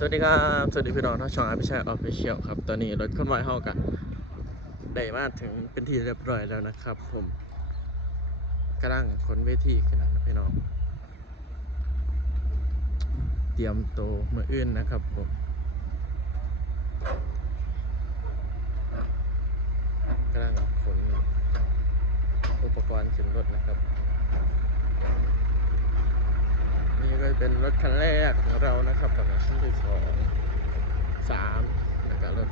สวัสดีครับ สวัสดีพี่น้องทั้งช่องอาพิชัยออฟฟิเชียลครับ ตอนนี้รถเคลื่อนไหวเฮากันได้มาถึงเป็นที่เรียบร้อยแล้วนะครับ ผมกำลังขนเวทีกันนะพี่น้อง เตรียมโตวมืออื่นนะครับผมกำลังขนอุปกรณ์ขึ้นรถนะครับ นี่ก็ เป็นรถคันแรกของเรานะครับกับขั้นที่สองสามแล้วก็รถ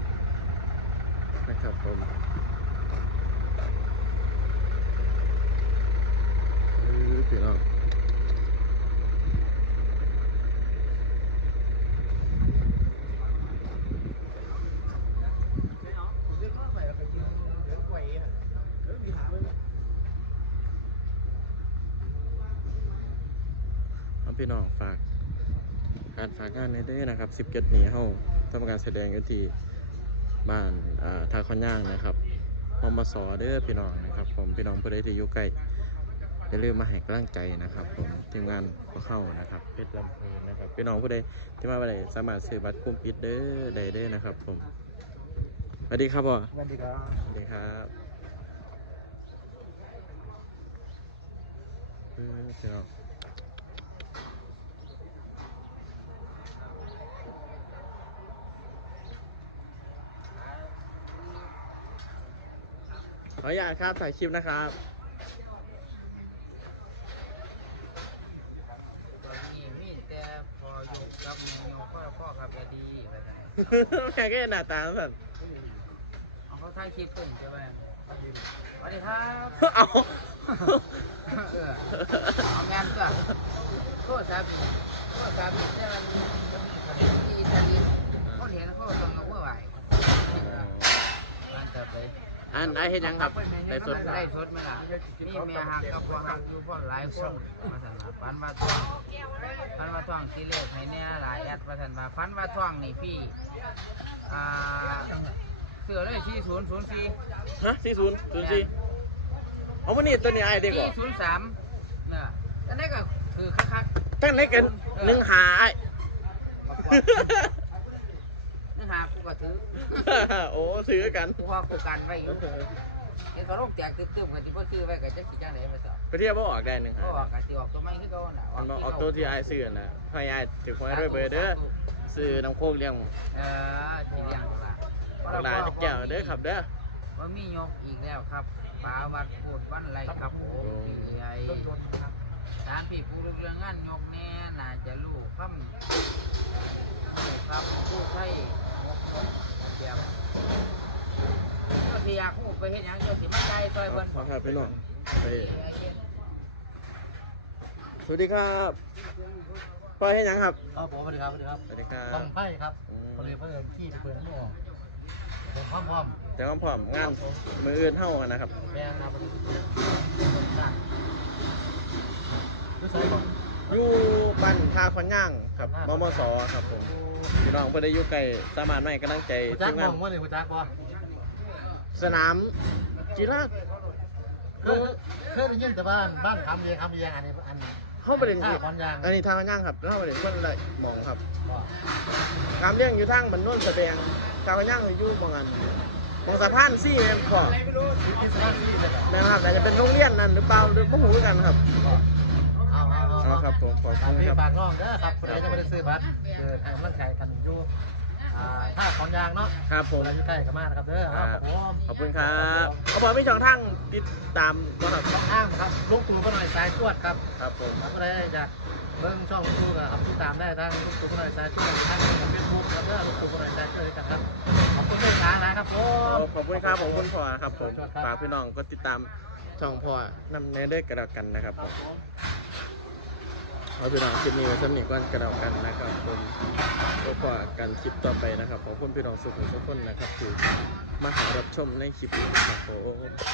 นะครับผมอือพี่น้องเอา พี่น้องฝากการฝากงานในเด้อนะครับ 17นี้เฮาทำการแสดงกันที่บ้านอ่าทาคอนย่างนะครับมมสเด้อพี่น้องนะครับ ผมพี่น้องผู้ใดที่อยู่ใกล้อย่าลืมมาให้กำลังใจนะครับ ผมทีมงานก็เข้านะครับเพชรลำพูนนะครับพี่น้องผู้ใดที่มาบ่ได้สามารถซื้อบัตรกลุ่มปิดเด้อได้เด้อนะครับ ผมสวัสดีครับพ่อสวัสดีครับสวัสดีครับเออพี่น้อง ขออนุญาตครับถ่ายคลิปนะครับตอนนี้มีแต่พอยกกับแม่ยกพ่อพ่อครับอย่าดีแบบนั้นแค่ก็หน้าตาสั่นเอาเขาถ่ายคลิปเพิ่งใช่ไหมสวัสดีครับเอาเออเอางานตัวโทษครับโทษครับเนี่ยมันจะมีคนที่อิตาลีเขาเห็นเขาต้องยกมือไหวบ้านจะไป อันไอเห็นยังครับในสดได้สดไหมล่ะนี่แม่หักกับพ่อหักอยู่พ่อหลายคนมาสันว่าฟันว่าท่องฟันว่าท่องที่เลขให้แน่หลายแอดมาสันว่าฟันว่าท่องนี่พี่อ่าเสือเลยที่ศูนย์ศูนย์สี่ฮะสี่ศูนย์ศูนย์สี่เอาวันนี้ตัวนี้ไอเด็กกว่าที่ศูนย์สามเนี่ยอันนี้ก็คือคักตั้งไหนกันหนึ่งหาไอ้ๆเนื้อหา กูก็ถือโอ้ซื้อกันกูว่ากูกันไว้อยู่เห็นเขาลงแจกตึ้มๆกันที่พ่อซื้อไว้ก็จะสิจังไหนมาสอบไปเที่ยวบ่ออกได้หนึ่งหาก็ออกกันสิออกตัวไม่คือเขาน่ะมันบอกออกตัวที่ไอซื้อนะให้ไอถือไว้ด้วยเบอร์เด้อซื้อน้ำโคกเลี้ยงเออที่เลี้ยงตัวละบักหลาจะแก้วเด้อครับเด้อว่ามียกอีกแล้วครับป๋าวัดพูดวันไรครับผมพี่ใหญ่ทานพี่ผู้เรื่องงานยกแน่น่าจะรู้คำรู้ครับผู้ใช้แบบเจ้าที่อยากหูไปเห็นยังเจ้าสิมาใจายซอยเพิ่นขอครับพี่น้องไปสวัสดีครับปล่อยให้ยังครับครับผมสวัสดีครับสวัสดีครับสวัสดีครัต้อบงไพ่ครับอืมคนเรียนเพื่อนที่ไปเปิดหม้อเป็นพร้อมพร้อมแต่ว่าพร้อมงานมืออื่นเท่ากันนะครับๆแม่ครับคนสร้างรู้สึกข องอยู่บ้านท่าคอนย่างครับมมสครับผมพี่น้องบ่ได้อยู่ไกลสามารถให้กำลังใจหัวจัทีกมมงาอนงว่าเลยหัวจักบ่สนามกีฬาเคยเคยได้ยินแต่บ้านบ้านคำเรียงคำเรียงอันนี้อันนี้ เข้าประเด็นท่าที่ขอนยาง อันนี้ทางย่างครับเข้าประเด็นคนละหมองครับบ่งามเลี้ยงอยู่ทางบรรโนนแสดงทางย่างอยู่หมองอันหมองสะพานซี่แม่นขอที่สถานที่เลยครับแม่นครับแต่จะเป็นโรงเรียนนั่นหรือเปล่าหรือบ่ฮู้คือกันครับ บ่ เอาเอาเอาเอาครับผมขอบฝาคุกณพี่ครับ ฝากน้องเด้อครับคนใดจะไม่ได้ซื้อบัตรเกิดทางร่างกายกันอยู่อ่าท่าขอนยางเนาะครับผมคนใดอยู่ใกล้กันมากนะครับเด้อครับผมขอบคุณครับเอาบอกไม่ช่องทางติดตามบ่ครับช่องทางครับลูกตู่ก็หน่อยสายจวดครับครับผมครับก็ได้จากเบิ่งช่องลูกตู่นะครับติดตามได้ทางลูกตู่ก็หน่อยสายจวดทางเฟซบุ๊กแล้วก็ลูกตู่ก็หน่อยสายจวดด้วยกันครับขอบคุณด้วยทางนะครับผม ขอบคุณครับผมคุณพ่อครับผมฝากพี่น้องก็ติดตามช่องพ่อนำเนเด้อกันแล้วกันนะครับผม เอาพี่น้องคลิปนี้ไว้สำหรับก่อนกันแล้วกันนะครับผมก็พอกันคลิปต่อไปนะครับขอบคุณพี่น้องสุขุมทุกคนนะครับที่มาหารับชมในคลิปนี้ครับผม